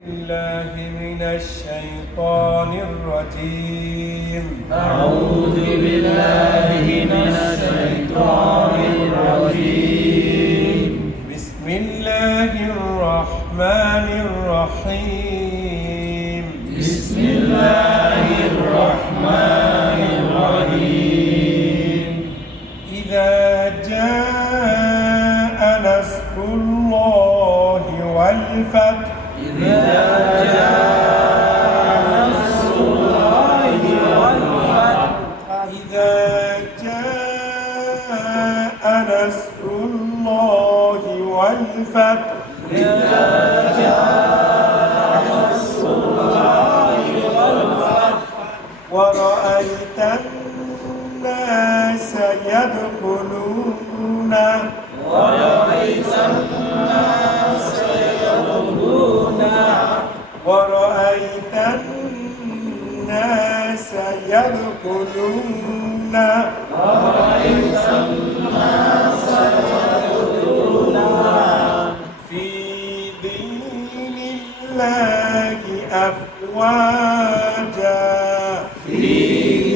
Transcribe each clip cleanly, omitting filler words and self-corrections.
بالله من الشيطان الرجيم. أعوذ بالله من الشيطان الرجيم. بسم الله الرحمن الرحيم. بسم الله الرحمن الرحيم. إذا جاء نصر الله والفتح. إذا جاء نصر الله والفتح. إذا جاء نصر الله والفتح. إذا جاء نصر الله والفتح. ورأيت الناس يدخلون ورأيت الناس يدخلون ورأيت الناس يدخلون ورأيت الناس يدخلون في دين الله أفواجا. في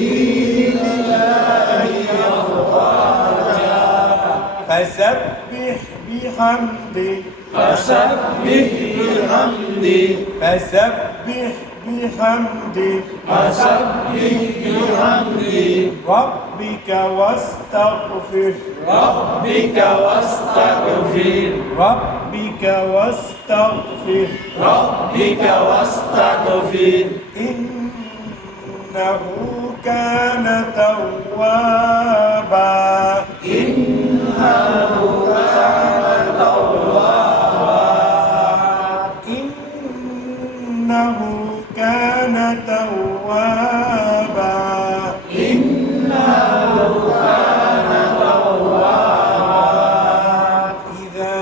دين الله أفواجا. فسبح بحمده فسبح بحمده فسبح بحمده فسبح بحمده ربك واستغفر ربك واستغفر ربك واستغفر ربك واستغفر إنه كان توابا. إنه كان توابا. إنه كان توابا. إنه كان توابا. إذا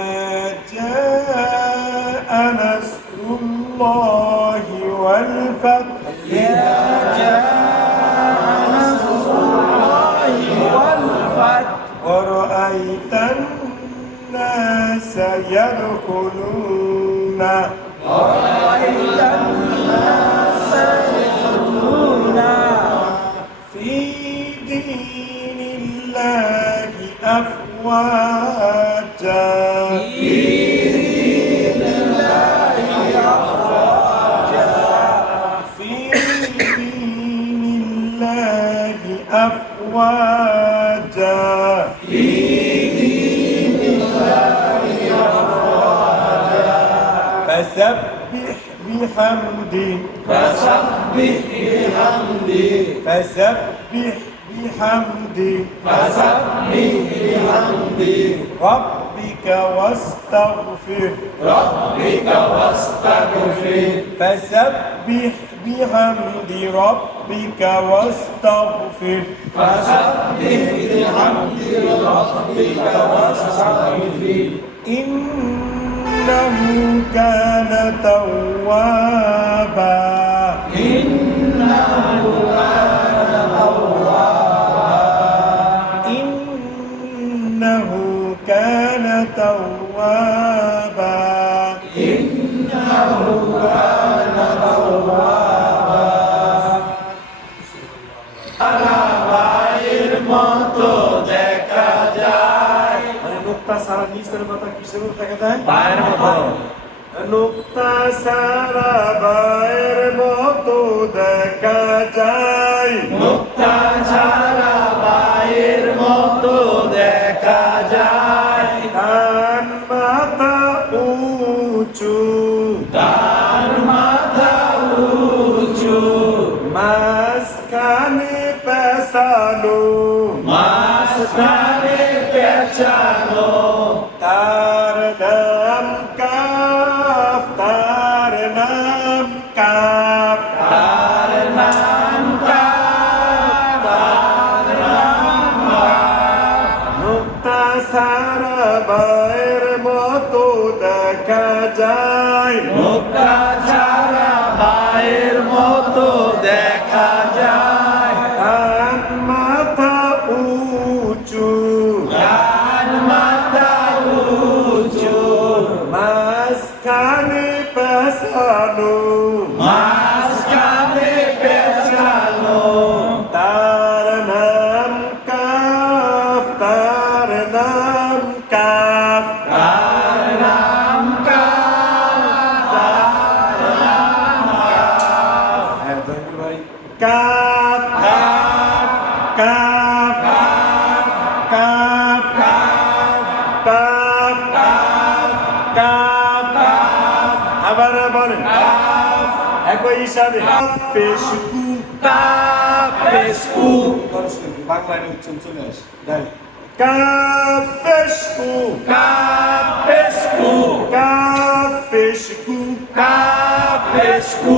جاء نصر الله والفتح. إذا جاء نصر الله والفتح. ورأيت الناس يدخلون ورأيت الناس يدخلون في دين الله أفواجا. في دين الله أفواجا. في دين الله أفواجا. في دين الله أفواجا. فسبح بحمده فسبح بحمده فسبح بحمده فسبح بحمده ربك واستغفر ربك واستغفر فسبح بحمد ربك واستغفر فسبح بحمد ربك واستغفر إنه كان توابا. إنه كان توابا. إنه كان توابا. إنه كان توابا. আলাবায়ের মতো দেখা যায় নুক্তা সারা নিচের কথা কিসের মতো দেখা যায়? পায়ের মতো। নুক্তা সারা বায়ের মতো দেখা যায়। মুক্তা ছাড়া পায়ের মতো দেখা যায়। কান মাথা উঁচু তার মাথা উঁচু মাঝখানে পেছানো মাঝখানে পেঁচানো। তার নাম কাফ তার নাম কাফ তার নাম কাফ, তার নাম কাফ। নুক্তা সারা বায়ের মতো দেখা যায়। মুক্তা ছাড়া পায়ের মতো দেখা যায়। কান মাথা উঁচু কান মাথা উঁচু মাঝখানে পেছানো পেঁচানো মাঝখানে পেছানো তার নাম কাফ তার নাম কাফ তার নাম কাফ তার নাম কাফ হ্যাঁ জাকির ভাই calf calf calf calf calf calf আবার বলেন একই হিসাবে পেশকু কাফ পেশকু বাংলায় উচ্চারণ চলে আসে তাই কাফ পেশকু কাফ পেশকু কাফ পেশকু কাফ পেশকু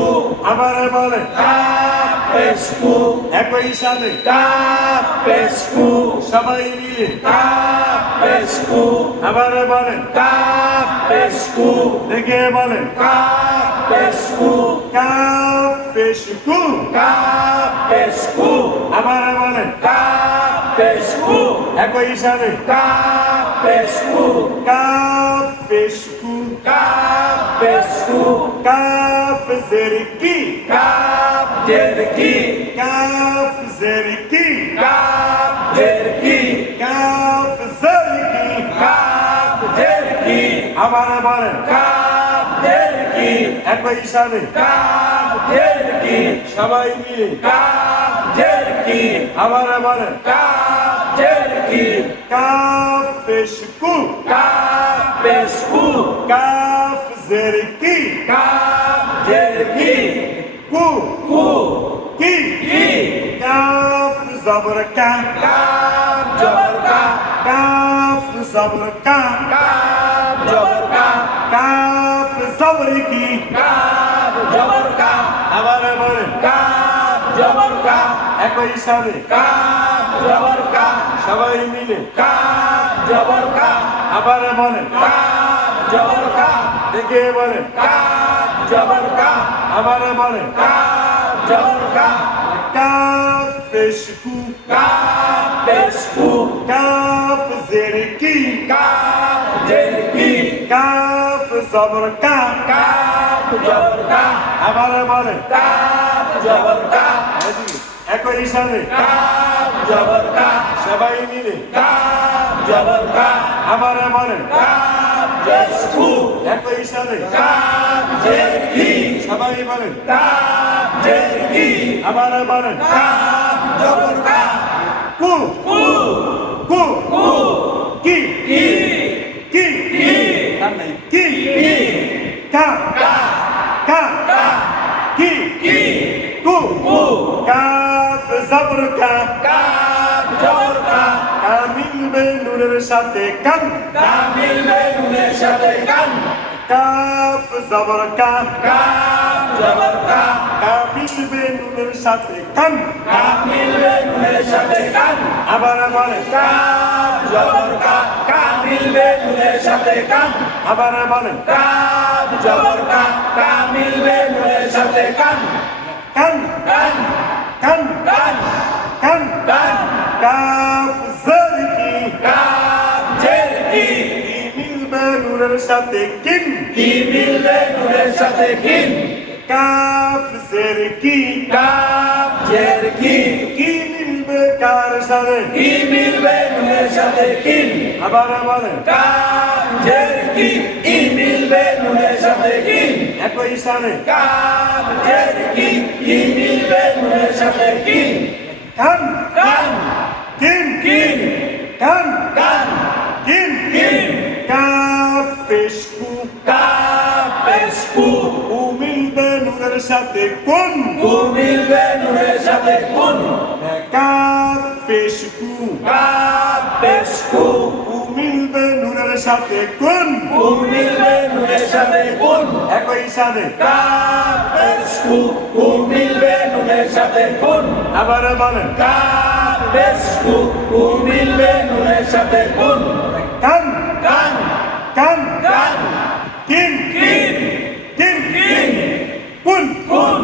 আবার বলেন কাফ পেশকু একই হিসাবে কাফ পেশকু সবাই মিলে কাফ পেশকু আবার বলেন কাফ পেশকু দেখে বলেন কাফ পেশকু কাফ পেশকু কাফ পেশকু আবার বলেন কাফ পেশকু একই হিসাবে কাফ পেশকু কাফ পেশকু কাফ পেশকু কাফ জেরকি কাফ জেরকি কাফ জেরকি কাফ জেরকি কাফ জেরকি কাফ জেরকি আবার বলেন কাফ জেরকি একই হিসাবে কাফ জেরকি সবাই মিলে কাফ জেরকি আবার বলেন কাফ জেরকি কাফ পেশকু কাফ পেশকু কাফ জেরকি কাফ জেরকি কু কু কি কি কাফ জবর কা কাফ জবর কা কাফ জবর কা কাফ জবর কা কাফ জবর কি কাফ জবর কা আবার বলেন কাফ জবর কা একই হিসাবে কাফ জবর কা সবাই মিলে কাফ জবর কা আবার বলেন কাফ জবর কা দেখে বলেন কাফ জবর কা আবার বলেন কাফ জবর কা কাফ পেশকু কাফ পেশকু কাফ জেরকি কাফ জেরকি কাফ জবর কা কাফ জবর কা আবার বলেন কাফ জবর কা একই হিসাবে কাফ জবর কা সবাই মিলে কাফ জবর কা আবার বলেন কাফ পেশকু একই হিসাবে কাফ জেরকি সবাই বলেন কাফ জেরকি আবার বলেন কাফ জবর কা কু কু কু কু কি কি কি কি কি কি কা কা কা কা কি কি কু কু কাফ জবর কা কাফ জবর কা কামিল বে নুনের সাথে কান কামিল বেনুনের সাথে কান কাফ জবর কা কাফ জবর কা কামিল বে নুনের সাথে কান কামিল বেনুনের সাথে কান আবার বলেন কাফ জবর কা কামিল বেনুনের সাথে কান আবার বলেন কাফ জবর কা কামিল বেনুনের সাথে কান কান কান কান কান কান কান কাফ জেরকি কাফ জেরকি কামিল বে নুনের সাথে কিন কি মিলবে নুনের সাথে কিন কাফ জেরকি কাফ জেরকি কি মিলবে কার সাথে কি মিলবে নুনের সাথে কিন আবার বলেন কাফ জেরকি কি মিলবে নুনের সাথে কিন একই সাথে কাফ জেরকি কি মিলবে নুনের সাথে কিন কান কান কিন কিন কান কান কিন কিন কাফ পেশকু কাফ পেশকু উমিল বে নুনের সাথে কোন কু মিলবে নুনের সাথে কুন কাফ পেশকু কাফ পেশকু উমিল বে নুনের সাথে কোন কু মিলবে নুনের সাথে কুন একই সাথে কাফ পেশকু কু মিলবে নুনের সাথে কুন আবার বলেন কাফ পেশকু কু মিলবে নুনের সাথে কুন কান কান কান কান কিন কিন কিন কিন কুন কুন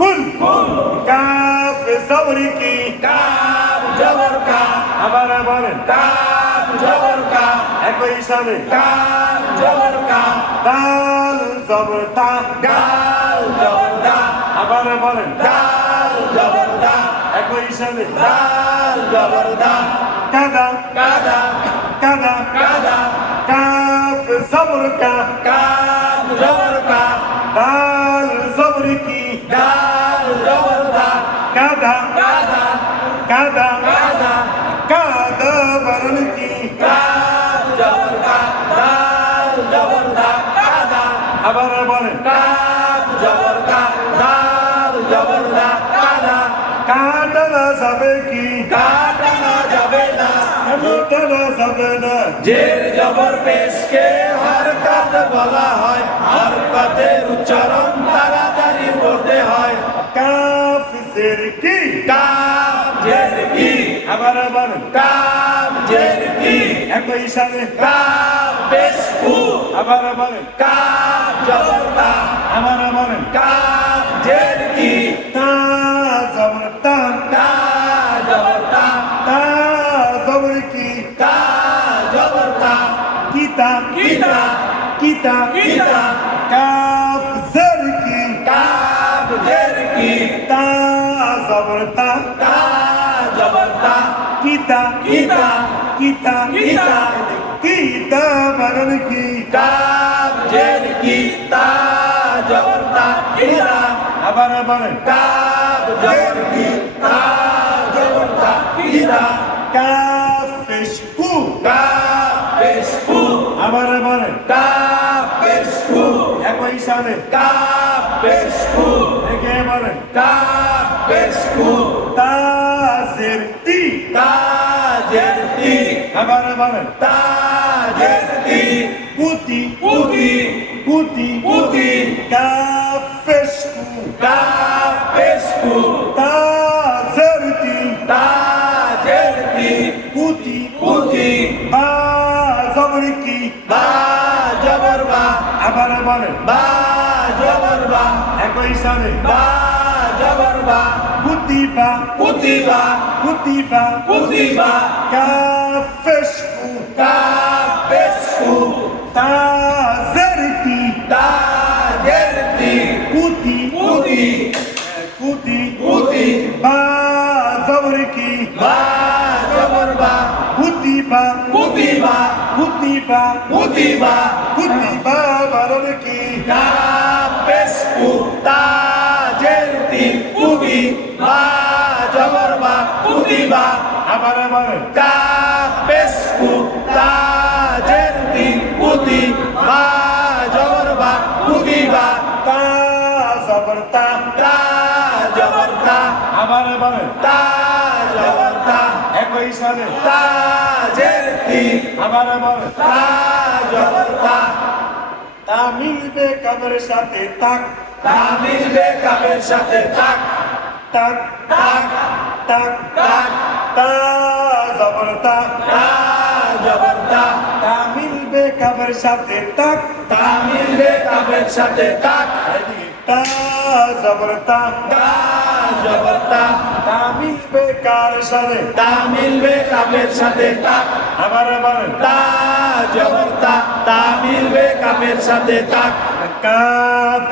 কুন কুন কাফ জবরি কি কাফ জবর কা আবার বলেন কাফ জবর কা একই সাথে কাফ জবর কা দাল জবর তা ডাল জবর দা আবার বলেন ডাল জবর দা একই সাথে ডাল জবর দা কাদা কাদা কাদা কাদা কাফ জবর কা কাফ জবর কা দাল জবর কি ডাল জবর দা কাদা কাদা কাদা কাদা কাদা বরণ কি কাফ জবর কা ডাল জবর দা কাদা আবার বলেন কাফ জবর কা ডাল জবর দা কাদা কাদা যাবে কি কাটানো যাবে না কাদা যাবে না জের জবর পেশকে হরকত বলা হয় হরকতের উচ্চারণ তাড়াতাড়ি করতে হয় কাফ জের কি কাফ জের কি আবার বলেন কাফ জের কি একই সাথে কাফ পেশ কু আবার বলেন কাফ জবর তা আবার বলেন কাফ জের কি তা জবর তা তা জবর তা তা জবর কি তা জবর তা কিতা কিতা কিতা কিতা কাফ জের কি কাফ জের কি তা জবর তা তা জবর তা কিতা কিতা কিতা কিতা কিতা বরণ কি কাফ জের কি তা জবর তা কিতা আবার বলেন কাফ জের কি তা জবর তা কিতা কাফ পেশ কু কাফ পেশ কু আবার বলেন কাফ পেশ কু একই সাথে কাফ পেশ কু একে বলেন কাফ পেশ কু তা জের তি তা জের তি আবার বলেন তা জের তি কুতি কুতি কুতি কুতি কাফ পেশ কু কাফ পেশ কু তা জের তি তা জের তি কুতি কুতি বা জবর কি বা জবর বা আবার বলেন বা জবর বা একই সাথে বা জবর বা কুতিবা কুতিবা কুতিবা কুতিবা কাফ পেশ কু কাফ পেশ কু তা জের তি তা জের তি কুতি কুতি কুতি কুতি বা জবর কি বা জবর বা কুতিবা কুতিবা কুতিবা কুতিবা কুতিবা বরণ কি কাফ পেশ কু তা জের তি কুতি বা জবর বা কুতিবা আবার বলেন কাফ পেশ কু তা জের তি কুতি বা জবর বা কুতিবা তা জবর তা তা জবর তা আবার বলেন তা জবর তা একই সাথে তা জের তি আবার বলেন তা জবর তা তা মিলবে কাবের সাথে তাক তা মিলবে কাফের সাথে তাক তাক তাক তাক তাক তা জবর তা তা জবর তা তা মিলবে কাবের সাথে তাক তা মিলবে কাফের সাথে তাক এদিকে তা জবর তা তা জবর তা তা মিলবে কার সাথে তা মিলবে কাফের সাথে তাক আবার বলেন তা জবর তা তা মিলবে কাফের সাথে তাক কাফ